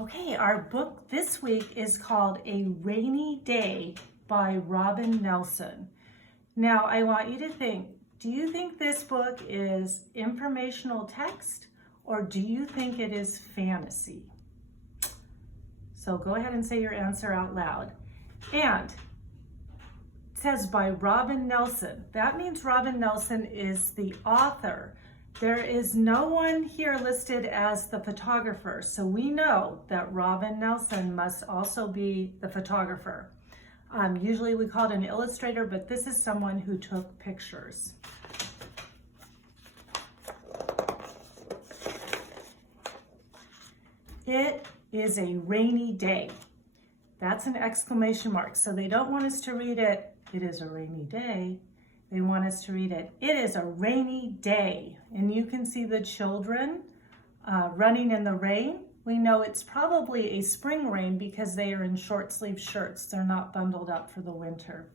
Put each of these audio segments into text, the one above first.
Okay, our book this week is called A Rainy Day by Robin Nelson. Now, I want you to think, do you think this book is informational text or do you think it is fantasy? So go ahead and say your answer out loud. And it says by Robin Nelson. That means Robin Nelson is the author. There is no one here listed as the photographer, so we know that Robin Nelson must also be the photographer. Usually we call it an illustrator, but this is someone who took pictures. It is a rainy day. That's an exclamation mark, so they don't want us to read it, it is a rainy day. They want us to read it, it is a rainy day. And you can see the children running in the rain. We know it's probably a spring rain because they are in short sleeve shirts. They're not bundled up for the winter.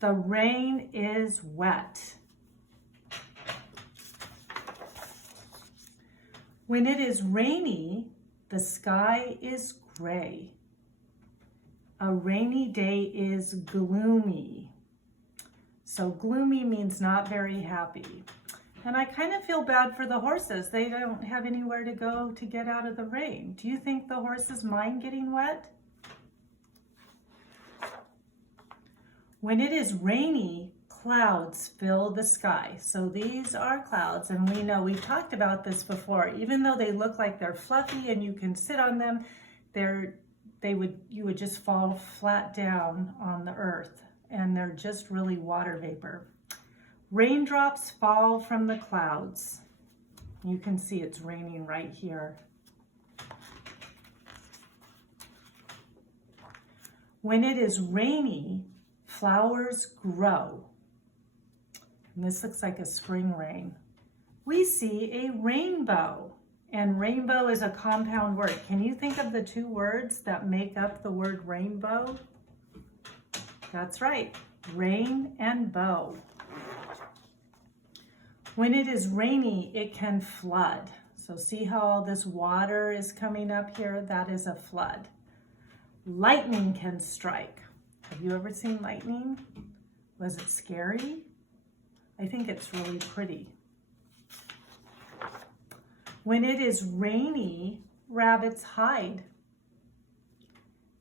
The rain is wet. When it is rainy, the sky is gray. A rainy day is gloomy. So gloomy means not very happy. And I kind of feel bad for the horses. They don't have anywhere to go to get out of the rain. Do you think the horses mind getting wet? When it is rainy, clouds fill the sky. So these are clouds, and we know we've talked about this before. Even though they look like they're fluffy and you can sit on them, you would just fall flat down on the earth. And they're just really water vapor. Raindrops fall from the clouds. You can see it's raining right here. When it is rainy, flowers grow. And this looks like a spring rain. We see a rainbow, and rainbow is a compound word. Can you think of the two words that make up the word rainbow? That's right, rain and bow. When it is rainy, it can flood. So see how all this water is coming up here? That is a flood. Lightning can strike. Have you ever seen lightning? Was it scary? I think it's really pretty. When it is rainy, rabbits hide.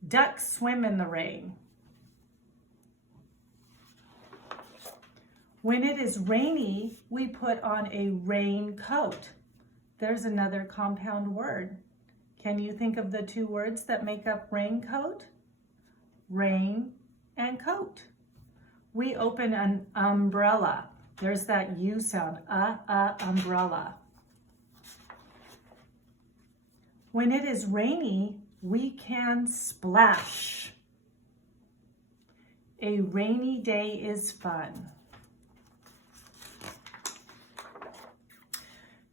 Ducks swim in the rain. When it is rainy, we put on a raincoat. There's another compound word. Can you think of the two words that make up raincoat? Rain and coat. We open an umbrella. There's that U sound, umbrella. When it is rainy, we can splash. A rainy day is fun.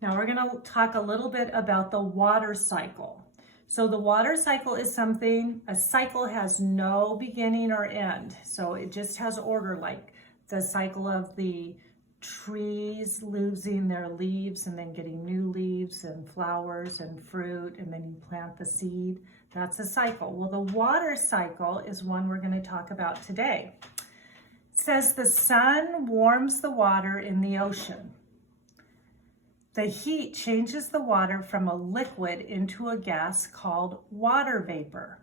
Now we're going to talk a little bit about the water cycle. So the water cycle is a cycle has no beginning or end. So it just has order, like the cycle of the trees losing their leaves and then getting new leaves and flowers and fruit, and then you plant the seed. That's a cycle. Well, the water cycle is one we're going to talk about today. It says the sun warms the water in the ocean. The heat changes the water from a liquid into a gas called water vapor.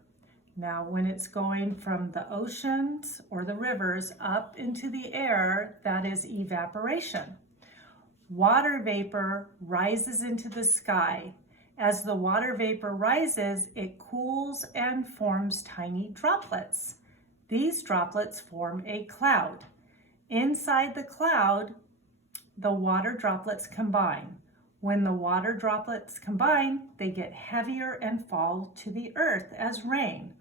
Now, when it's going from the oceans or the rivers up into the air, that is evaporation. Water vapor rises into the sky. As the water vapor rises, it cools and forms tiny droplets. These droplets form a cloud. Inside the cloud, the water droplets combine. When the water droplets combine, they get heavier and fall to the earth as rain.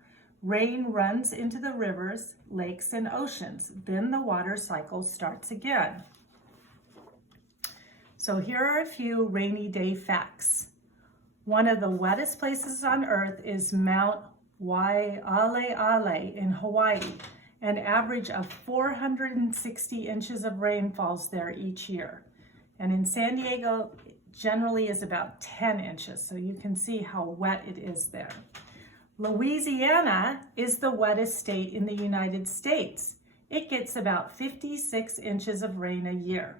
Rain runs into the rivers, lakes, and oceans. Then the water cycle starts again. So here are a few rainy day facts. One of the wettest places on earth is Mount Waialeale in Hawaii. An average of 460 inches of rain falls there each year. And in San Diego, generally is about 10 inches. So you can see how wet it is there. Louisiana is the wettest state in the United States. It gets about 56 inches of rain a year.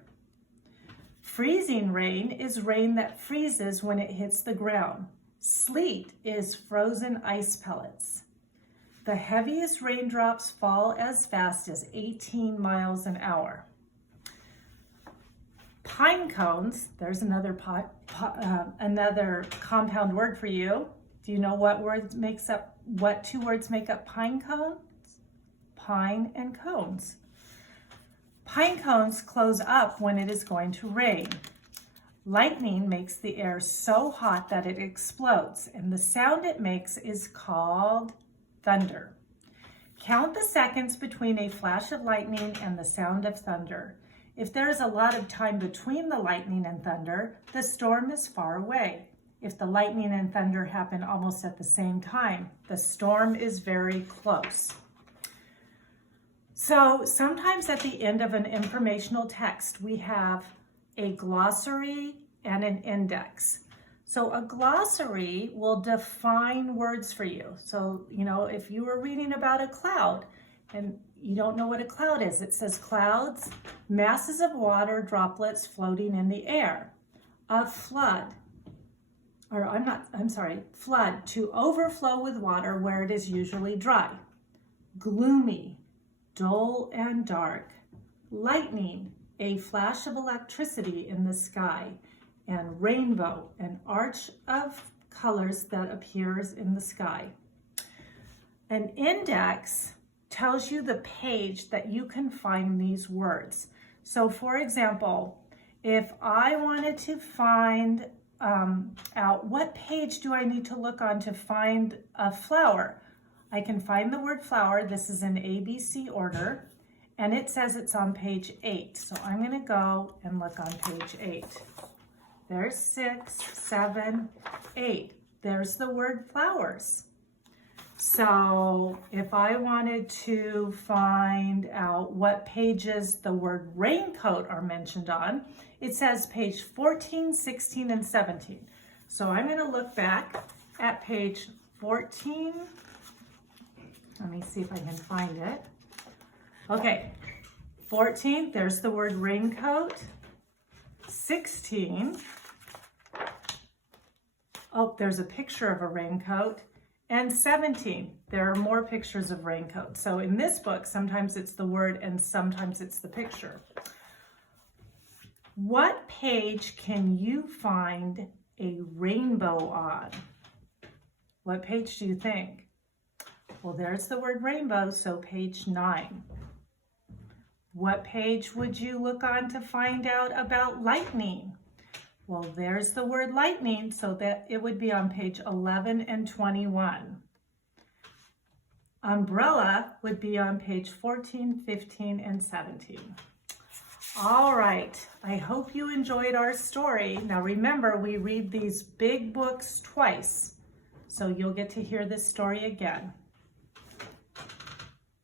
Freezing rain is rain that freezes when it hits the ground. Sleet is frozen ice pellets. The heaviest raindrops fall as fast as 18 miles an hour. Pine cones, there's another compound word for you. Do you know what two words make up pine cones? Pine and cones. Pine cones close up when it is going to rain. Lightning makes the air so hot that it explodes, and the sound it makes is called thunder. Count the seconds between a flash of lightning and the sound of thunder. If there is a lot of time between the lightning and thunder, the storm is far away. If the lightning and thunder happen almost at the same time, the storm is very close. So sometimes at the end of an informational text, we have a glossary and an index. So a glossary will define words for you. So, if you were reading about a cloud and you don't know what a cloud is, it says clouds, masses of water droplets floating in the air. A flood, flood, to overflow with water where it is usually dry. Gloomy, dull and dark. Lightning, a flash of electricity in the sky. And rainbow, an arch of colors that appears in the sky. An index tells you the page that you can find these words. So for example, if I wanted to find out what page do I need to look on to find a flower, I can find the word flower. This is in ABC order, and it says it's on page 8. So I'm going to go and look on page 8. There's 6, 7, 8. There's the word flowers. So if I wanted to find out what pages the word raincoat are mentioned on, it says page 14, 16, and 17. So I'm going to look back at page 14. Let me see if I can find it. Okay, 14, there's the word raincoat. 16, oh, there's a picture of a raincoat. And 17, there are more pictures of raincoats. So in this book, sometimes it's the word and sometimes it's the picture. What page can you find a rainbow on? What page do you think? Well, there's the word rainbow, so page 9. What page would you look on to find out about lightning? Well, there's the word lightning, so that it would be on page 11 and 21. Umbrella would be on page 14, 15, and 17. All right, I hope you enjoyed our story. Now remember, we read these big books twice, so you'll get to hear this story again.